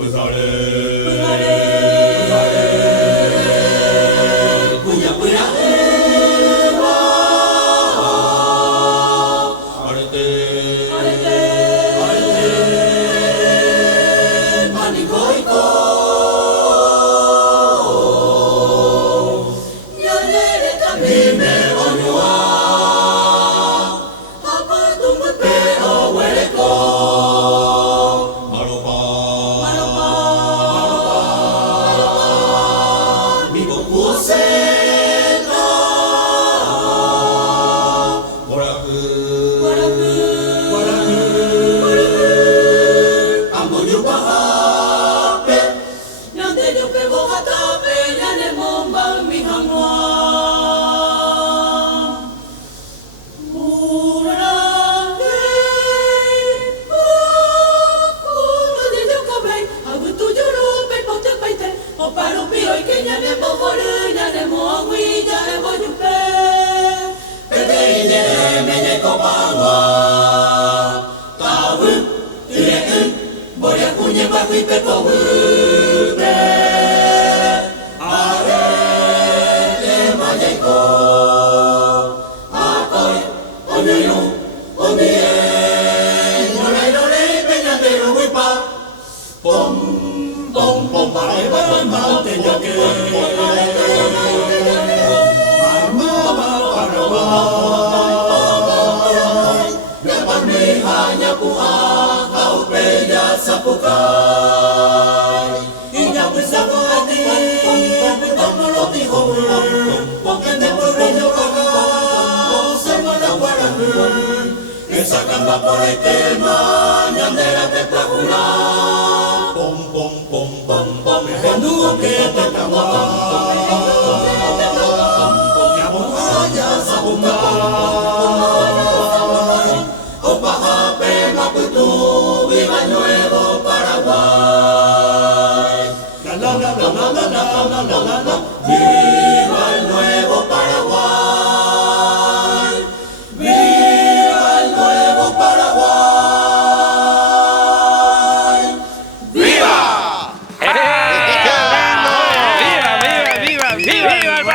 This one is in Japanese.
うざれうざれぷやぷやあれてあれてあれてまにこいこやれれたみめおにわはぱとむぺおわれこマロパまろぱみぼくをせたごらくわらくごらくあもゆぱはぺやんでりょぺごはたぺやねもんばみはんわSacan vapor y quema, ñandera te placura. Pom, pom, pom, pom, pom, pom, que te cagua.